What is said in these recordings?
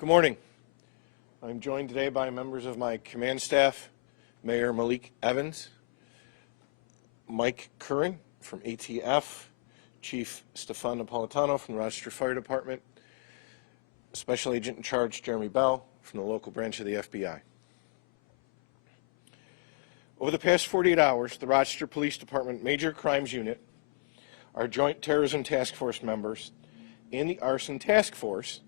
Good morning. I'm joined today by members of my command staff, Mayor Malik Evans, Mike Curran from ATF, Chief Stefan Napolitano from the Rochester Fire Department, Special Agent in Charge Jeremy Bell from the local branch of the FBI. Over the past 48 hours, the Rochester Police Department Major Crimes Unit, our Joint Terrorism Task Force members, and the Arson Task Force,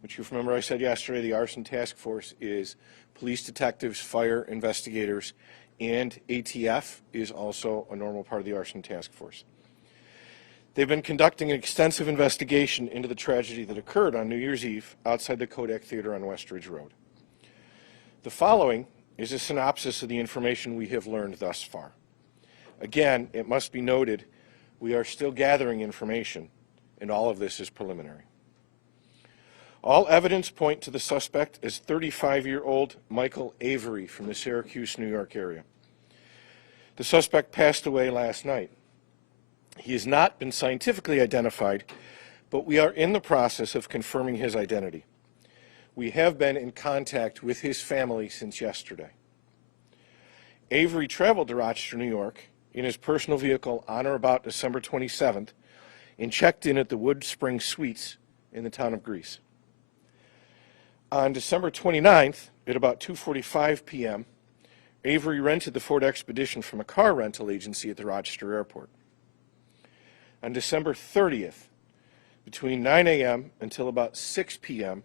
which you remember I said yesterday, the Arson Task Force is police detectives, fire investigators, and ATF is also a normal part of the Arson Task Force. They've been conducting an extensive investigation into the tragedy that occurred on New Year's Eve outside the Kodak Theater on West Ridge Road. The following is a synopsis of the information we have learned thus far. Again, it must be noted, we are still gathering information, and all of this is preliminary. All evidence point to the suspect as 35-year-old Michael Avery from the Syracuse, New York area. The suspect passed away last night. He has not been scientifically identified, but we are in the process of confirming his identity. We have been in contact with his family since yesterday. Avery traveled to Rochester, New York in his personal vehicle on or about December 27th and checked in at the Wood Spring Suites in the town of Greece. On December 29th, at about 2:45 p.m., Avery rented the Ford Expedition from a car rental agency at the Rochester airport. On December 30th, between 9 a.m. until about 6 p.m.,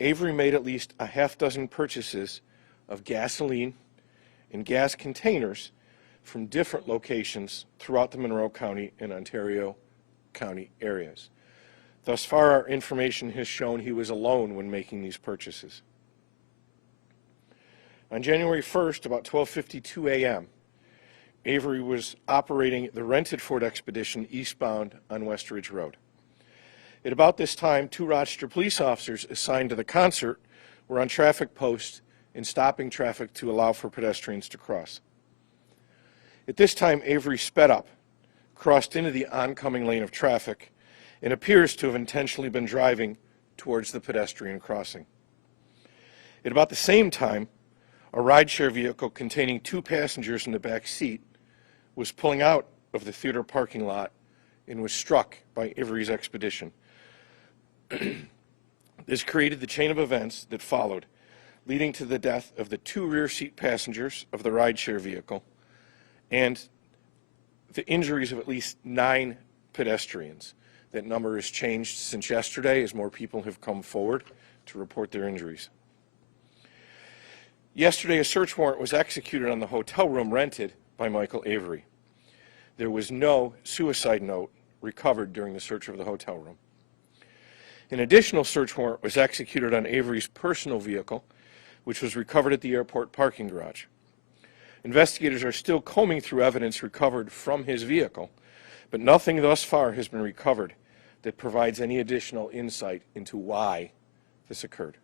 Avery made at least a half-dozen purchases of gasoline and gas containers from different locations throughout the Monroe County and Ontario County areas. Thus far, our information has shown he was alone when making these purchases. On January 1st, about 12:52 a.m., Avery was operating the rented Ford Expedition eastbound on West Ridge Road. At about this time, 2 Rochester police officers assigned to the concert were on traffic posts and stopping traffic to allow for pedestrians to cross. At this time, Avery sped up, crossed into the oncoming lane of traffic, and appears to have intentionally been driving towards the pedestrian crossing. At about the same time, a rideshare vehicle containing 2 passengers in the back seat was pulling out of the theater parking lot and was struck by Avery's Expedition. This created the chain of events that followed, leading to the death of the 2 rear seat passengers of the rideshare vehicle and the injuries of at least 9 pedestrians. That number has changed since yesterday as more people have come forward to report their injuries. Yesterday, a search warrant was executed on the hotel room rented by Michael Avery. There was no suicide note recovered during the search of the hotel room. An additional search warrant was executed on Avery's personal vehicle, which was recovered at the airport parking garage. Investigators are still combing through evidence recovered from his vehicle, but nothing thus far has been recovered that provides any additional insight into why this occurred.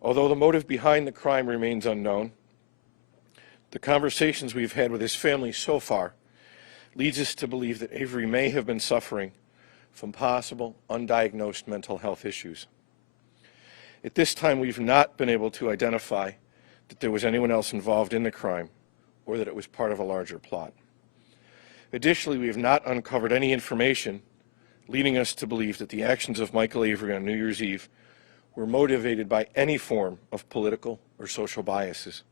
Although the motive behind the crime remains unknown, the conversations we've had with his family so far leads us to believe that Avery may have been suffering from possible undiagnosed mental health issues. At this time, we've not been able to identify that there was anyone else involved in the crime or that it was part of a larger plot. Additionally, we have not uncovered any information leading us to believe that the actions of Michael Avery on New Year's Eve were motivated by any form of political or social biases.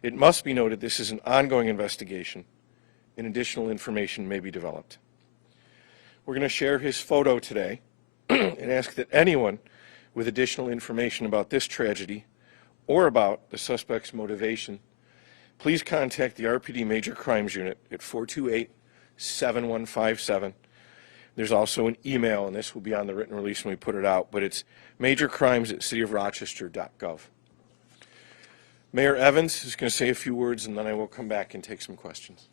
It must be noted this is an ongoing investigation and additional information may be developed. We're going to share his photo today and ask that anyone with additional information about this tragedy or about the suspect's motivation, please contact the RPD Major Crimes Unit at 428-7157. There's also an email, and this will be on the written release when we put it out, but it's majorcrimes@cityofrochester.gov. Mayor Evans is going to say a few words, and then I will come back and take some questions.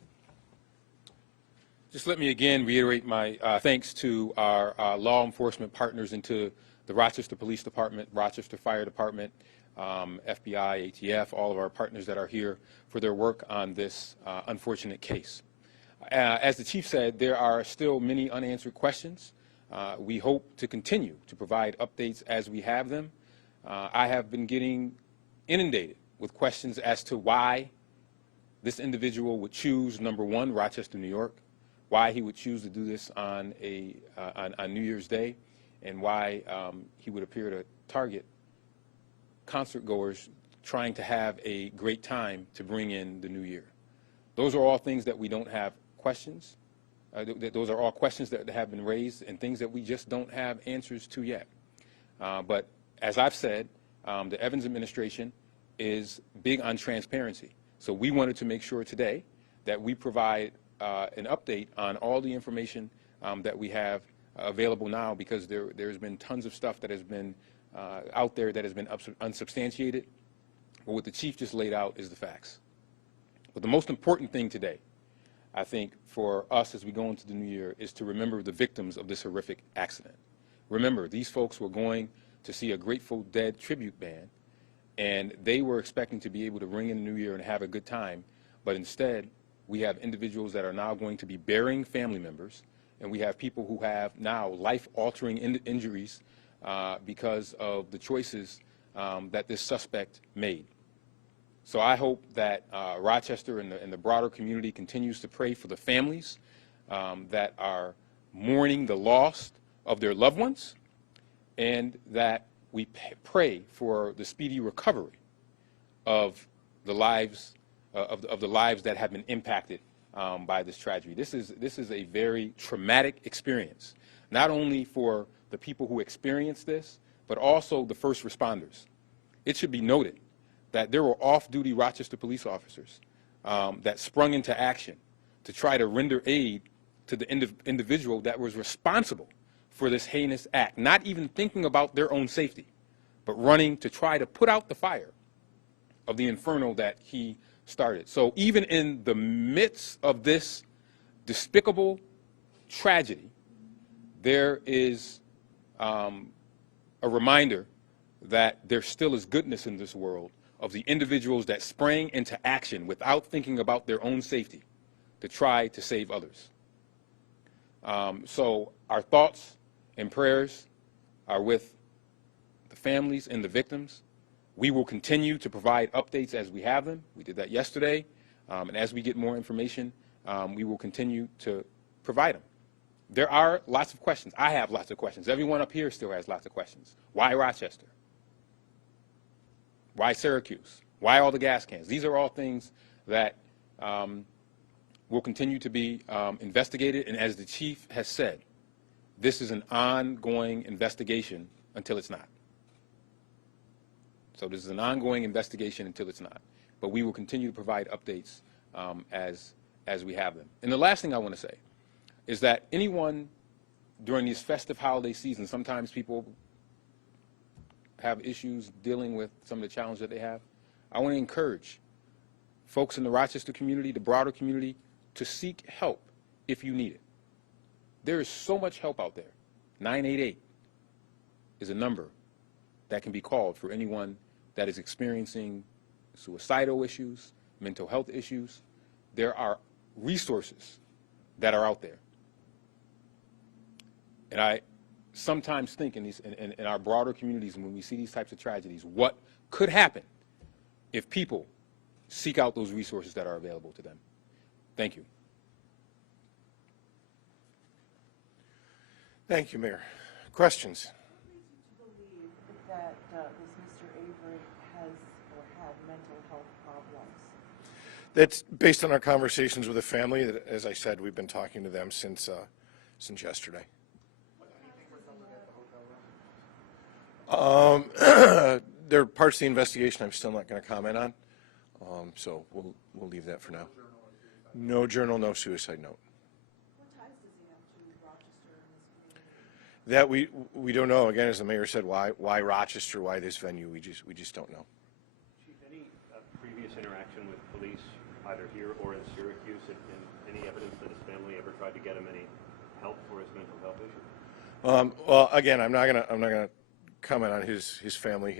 Just let me again reiterate my thanks to our law enforcement partners and to the Rochester Police Department, Rochester Fire Department, FBI, ATF, all of our partners that are here for their work on this unfortunate case. As the chief said, there are still many unanswered questions We hope to continue to provide updates as we have them. I have been getting inundated with questions as to why this individual would choose, number one, Rochester, New York, why he would choose to do this on New Year's Day, and why he would appear to target concert goers trying to have a great time to bring in the new year. Those are all things that we don't have questions. Those are all questions that have been raised and things that we just don't have answers to yet. But as I've said, the Evans administration is big on transparency. So we wanted to make sure today that we provide an update on all the information that we have available now, because there's been tons of stuff that has been out there that has been unsubstantiated. But what the chief just laid out is the facts. But the most important thing today, I think, for us as we go into the new year is to remember the victims of this horrific accident. Remember, these folks were going to see a Grateful Dead tribute band, and they were expecting to be able to ring in the new year and have a good time, but instead we have individuals that are now going to be burying family members, and we have people who have now life-altering injuries because of the choices that this suspect made. So I hope that Rochester and the broader community continues to pray for the families that are mourning the loss of their loved ones, and that we pray for the speedy recovery of the lives that have been impacted by this tragedy. This is a very traumatic experience, not only for the people who experienced this, but also the first responders. It should be noted that there were off-duty Rochester police officers that sprung into action to try to render aid to the individual that was responsible for this heinous act, not even thinking about their own safety, but running to try to put out the fire of the inferno that he started. So even in the midst of this despicable tragedy, there is a reminder that there still is goodness in this world, of the individuals that sprang into action without thinking about their own safety to try to save others. So our thoughts and prayers are with the families and the victims. We will continue to provide updates as we have them. We did that yesterday, and as we get more information, we will continue to provide them. There are lots of questions. I have lots of questions. Everyone up here still has lots of questions. Why Rochester? Why Syracuse? Why all the gas cans? These are all things that will continue to be investigated, and as the chief has said, this is an ongoing investigation until it's not. So this is an ongoing investigation until it's not. But we will continue to provide updates as we have them. And the last thing I want to say is that anyone during these festive holiday seasons, sometimes people have issues dealing with some of the challenges that they have. I want to encourage folks in the Rochester community, the broader community, to seek help if you need it. There is so much help out there. 988 is a number that can be called for anyone that is experiencing suicidal issues, mental health issues. There are resources that are out there. And I sometimes think in our broader communities, and when we see these types of tragedies, what could happen if people seek out those resources that are available to them. Thank you. Thank you, Mayor. Questions? What leads you to believe that this Mr. Avery has or had mental health problems? That's based on our conversations with the family. That, as I said, we've been talking to them since yesterday. There are parts of the investigation I'm still not going to comment on, so we'll leave that for now. No journal, no suicide note. What ties does he have to Rochester and this community? That we don't know. Again, as the mayor said, why Rochester, why this venue? We just don't know. Chief, any previous interaction with police, either here or in Syracuse, and any evidence that his family ever tried to get him any help for his mental health issue? Well, again, I'm not gonna comment on his family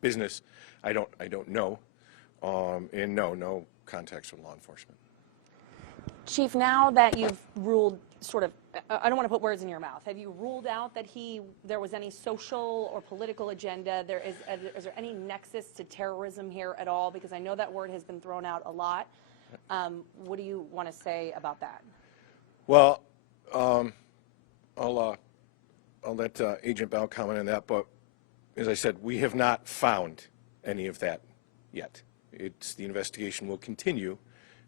business. I don't know, and no contacts with law enforcement. Chief, now that you've ruled sort of, I don't want to put words in your mouth, have you ruled out that there was any social or political agenda? Is there any nexus to terrorism here at all? Because I know that word has been thrown out a lot. What do you want to say about that? Well, I'll let Agent Bell comment on that, but as I said, we have not found any of that yet. The investigation will continue.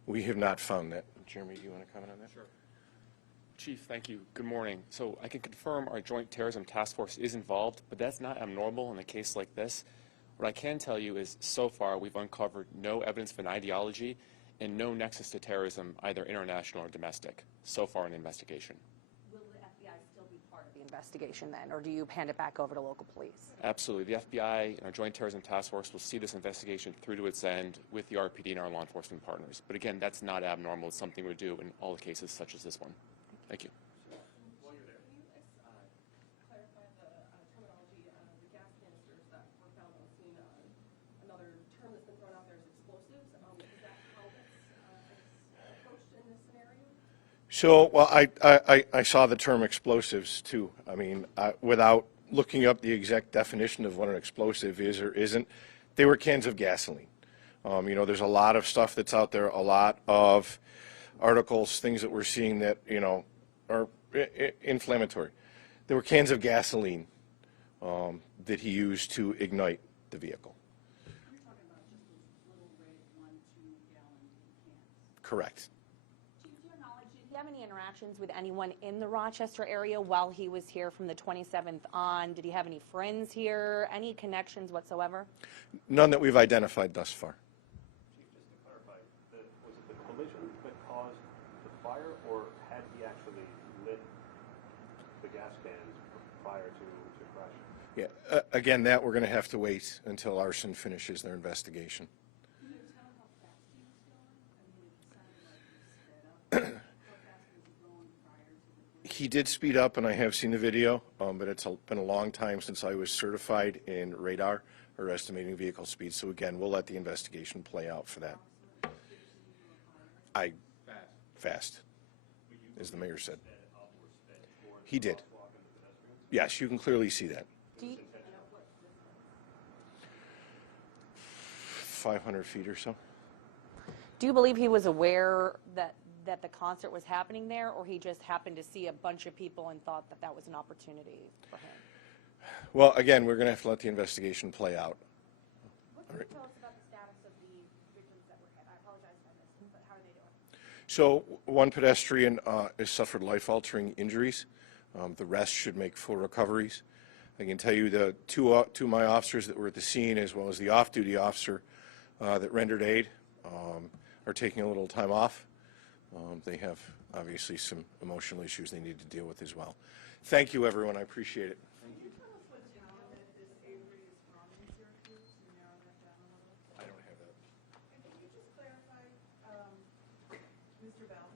We have not found that. Jeremy, do you want to comment on that? Sure. Chief, thank you. Good morning. So I can confirm our Joint Terrorism Task Force is involved, but that's not abnormal in a case like this. What I can tell you is so far we've uncovered no evidence of an ideology and no nexus to terrorism, either international or domestic, so far in the investigation. Will the FBI still be part of the investigation then, or do you hand it back over to local police? Absolutely. The FBI and our Joint Terrorism Task Force will see this investigation through to its end with the RPD and our law enforcement partners. But again, that's not abnormal. It's something we do in all the cases such as this one. Thank you. While you're there, can you clarify the terminology of the gas canisters that were found on the scene? Another term that's been thrown out there is explosives. Is that how it's approached in this scenario? So, well, I saw the term explosives too. I mean, without looking up the exact definition of what an explosive is or isn't, they were cans of gasoline. You know, there's a lot of stuff that's out there, a lot of articles, things that we're seeing that, you know, are inflammatory. There were cans of gasoline that he used to ignite the vehicle. You're talking about just those little red 1-2-gallon cans. Correct. Chief, to your knowledge, did he have any interactions with anyone in the Rochester area while he was here from the 27th on? Did he have any friends here? Any connections whatsoever? None that we've identified thus far. Chief, just to clarify, was it the collision that caused the fire, or had he actually lit the gas cans prior to crashing? Yeah. Again, that we're going to have to wait until arson finishes their investigation. Can you tell how fast he was going? I mean, it sounded like he sped up. How fast was he going prior to the collision? He did speed up, and I have seen the video, but it's been a long time since I was certified in radar or estimating vehicle speed. So again, we'll let the investigation play out for that. Fast, as the mayor said. He did. Yes, you can clearly see that. 500 feet or so. Do you believe he was aware that the concert was happening there, or he just happened to see a bunch of people and thought that that was an opportunity for him? Well, again, we're going to have to let the investigation play out. What can you tell us about the status of the victims that were hit? I apologize if I missed them, but how are they doing? So one pedestrian has suffered life-altering injuries. The rest should make full recoveries. I can tell you the two of my officers that were at the scene, as well as the off-duty officer that rendered aid, are taking a little time off. They have obviously some emotional issues they need to deal with as well. Thank you, everyone. I appreciate it. Can you tell us what town that this Avery is from in Syracuse and narrow that down a little? I don't have that. And can you just clarify, Mr. Bell,